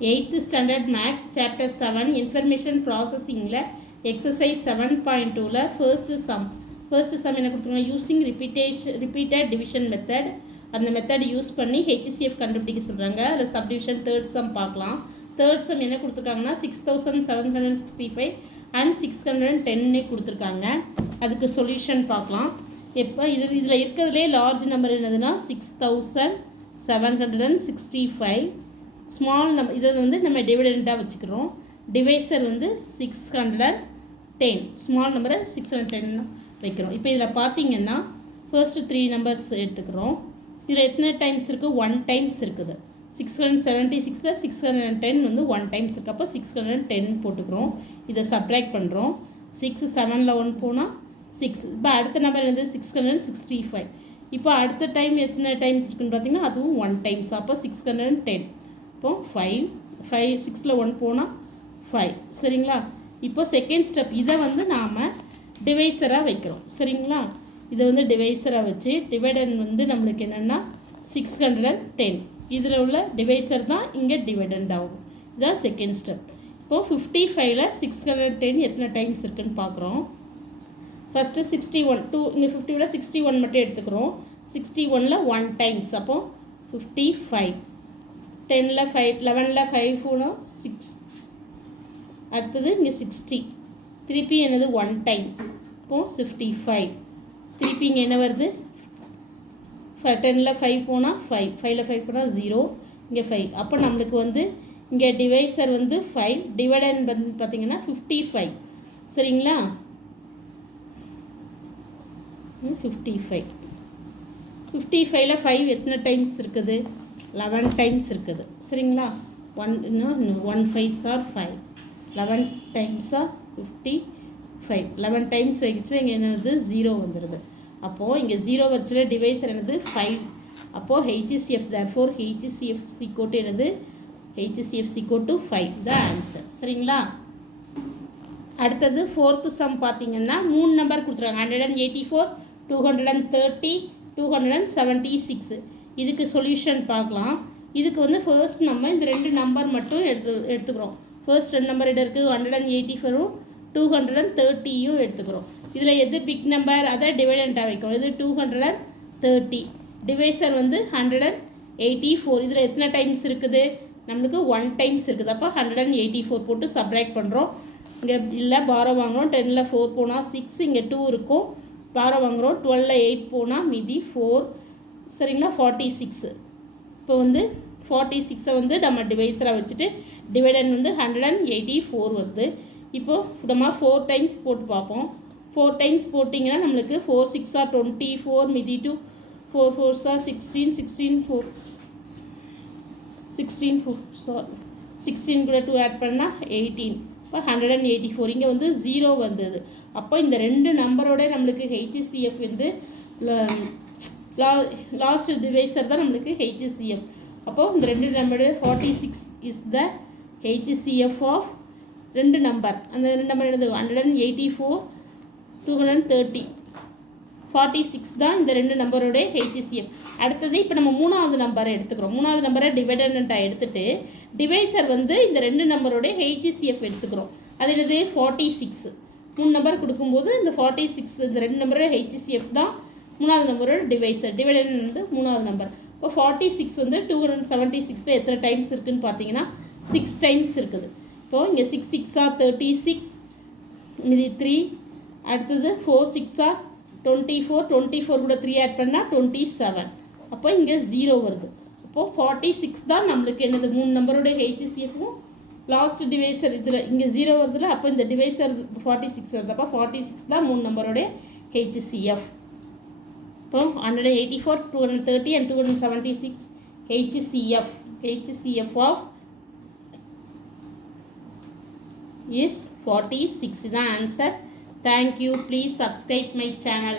8th standard max chapter 7 information processing la exercise 7.2 la first sum என்ன கொடுத்துருக்காங்க using repeated division method அந்த method use பண்ணி HCF கண்டுபிடிக்க சொல்கிறாங்க. அதில் சப்டிவிஷன் தேர்ட் சம் பார்க்கலாம். தேர்ட் சம் என்ன கொடுத்துருக்காங்கன்னா 6765 அண்ட் 610 கொடுத்துருக்காங்க. அதுக்கு சொல்யூஷன் பார்க்கலாம். எப்போ இதில் இருக்கிறதுலே லார்ஜ் நம்பர் என்னதுன்னா 6765. ஸ்மால் நம்பர் இதை வந்து நம்ம டிவிடெண்டாக வச்சுக்கிறோம். டிவைசர் வந்து 610, ஸ்மால் நம்பரை 610 வைக்கிறோம். இப்போ இதில் பார்த்தீங்கன்னா ஃபர்ஸ்ட்டு 3 நம்பர்ஸ் எடுத்துக்கிறோம். இதில் எத்தனை டைம்ஸ் இருக்குது? 1 டைம்ஸ் இருக்குது. 676ல் 610 வந்து 1 டைம்ஸ் இருக்குது. அப்போ 610 போட்டுக்கிறோம். இதை சப்ட்ராக்ட் பண்ணுறோம். 6 7ல் 1 போனால் 6. இப்போ அடுத்த நம்பர் என்னது? 665. இப்போ அடுத்த டைம் எத்தனை டைம்ஸ் இருக்குதுன்னு பார்த்தீங்கன்னா அதுவும் 1 டைம்ஸ். அப்போ 610. இப்போ 5 6ல் 1 போனால் 5. சரிங்களா? இப்போ செகண்ட் ஸ்டெப் இதை வந்து நாம் டிவைசராக வைக்கிறோம். சரிங்களா? இதை வந்து டிவைசராக வச்சு டிவைடன் வந்து நம்மளுக்கு என்னென்னா 610. இதில் உள்ள டிவைசர் தான் இங்கே டிவைடண்ட் ஆகும். இதுதான் செகண்ட் ஸ்டெப். இப்போது 55ல் 610 எத்தனை டைம்ஸ் இருக்குதுன்னு பார்க்குறோம். ஃபஸ்ட்டு 61 இங்கே 50ல் 61 மட்டும் எடுத்துக்கிறோம். 61ல் 1 டைம்ஸ். அப்போது 55. 10ல் 5, 11ல் 5 போனால் 6. அடுத்தது இங்கே 60. திருப்பி என்னது 1 டைம்ஸ். இப்போது 55. திருப்பி இங்கே என்ன வருது? 10ல் 5 போனால் 5, 5ல் 5 போனால் 0, இங்கே 5. அப்போ நம்மளுக்கு வந்து இங்கே டிவைசர் வந்து 5, டிவைடன் வந்து பார்த்திங்கன்னா 55. சரிங்களா? 55ல் 5 எத்தனை டைம்ஸ் இருக்குது? 11 டைம்ஸ் இருக்குது. சரிங்களா? 1 5s are 5. 11 times R 55. 11 times வச்சுட்டு இங்கே என்னது 0 வந்துடுது. அப்போது இங்கே 0 வச்சுல டிவைசர் என்னது 5. அப்போது HCF therefore HCF = என்னது? HCF = 5 the answer. சரிங்களா? அடுத்தது ஃபோர்த்து சம் பார்த்தீங்கன்னா 3 நம்பர் கொடுத்துருக்காங்க. 184, 230, 276. இதுக்கு சொல்யூஷன் பார்க்கலாம். இதுக்கு வந்து ஃபர்ஸ்ட் நம்ம இந்த 2 நம்பர் மட்டும் எடுத்துக்கிறோம். ஃபர்ஸ்ட் 2 நம்பர் இடம் இருக்குது. 184ம் 230யும் எடுத்துக்கிறோம். இதில் எது பிக் நம்பர் அதை டிவைடண்ட்டாக வைக்கும். இது 230. டிவைசர் வந்து 184. இதில் எத்தனை டைம்ஸ் இருக்குது? நம்மளுக்கு 1 டைம்ஸ் இருக்குது. அப்போ 184 போட்டு சப்ராக்ட் பண்ணுறோம். இங்கே இல்லை பாரோ வாங்குகிறோம். 10ல் 4 போனால் 6, இங்கே 2 இருக்கும். பாரோ வாங்குகிறோம். 12ல் 8 போனால் மீதி 4. சரிங்களா? 46. இப்போ வந்து 46 வந்து நம்ம டிவைசராக வச்சுட்டு டிவைடன் வந்து 184 வருது. இப்போது நம்ம 4 டைம்ஸ் போட்டு பார்ப்போம். 4 டைம்ஸ் போட்டிங்கன்னா நம்மளுக்கு 4 6 are 24, மீதி 2 4 4s are 16, 16 கூட 2 ஆட் பண்ணால் 18. இப்போ 184. இங்கே வந்து 0 வந்தது. அப்போ இந்த 2 நம்பரோட நம்மளுக்கு HCF வந்து லாஸ்ட் டிவைசர் தான் நம்மளுக்கு HCF. அப்போது இந்த 2 நம்பரோட 46 is the HCF of 2 number. அந்த 2 நம்பர் என்னது? 184, 230, 46 தான் இந்த 2 நம்பரோட HCF. அடுத்தது இப்போ நம்ம 3வது நம்பரை எடுத்துக்கிறோம். 3வது நம்பரை டிவைடண்ட்டாக எடுத்துகிட்டு டிவைசர் வந்து இந்த 2 நம்பரோட HCF எடுத்துக்கிறோம். அது என்னது? 46. 3 நம்பர் கொடுக்கும்போது இந்த 46 இந்த 2 நம்பரோட HCF தான் 3வது நம்பரோட டிவைசர். டிவைடன் வந்து 3வது நம்பர். இப்போ 46 வந்து 276ல் எத்தனை டைம்ஸ் இருக்குதுன்னு பார்த்தீங்கன்னா 6 டைம்ஸ் இருக்குது. இப்போது இங்கே 6 6 are 36, மீதி 3. அடுத்தது 4 6 are 24, 24 கூட 3 ஆட் பண்ணால் 27. அப்போ இங்கே 0 வருது. அப்போது 46 தான் நம்மளுக்கு என்னது 3 நம்பரோட HCFவும் லாஸ்ட் டிவைசர் இதில் இங்கே 0 வருதுல. அப்போ இந்த டிவைசர் 46 வருது. அப்போ 46 தான் 3 நம்பரோட HCF. இப்போ 184, 230 and 276 HCF of is 46 is the answer. Thank you. Please subscribe my channel.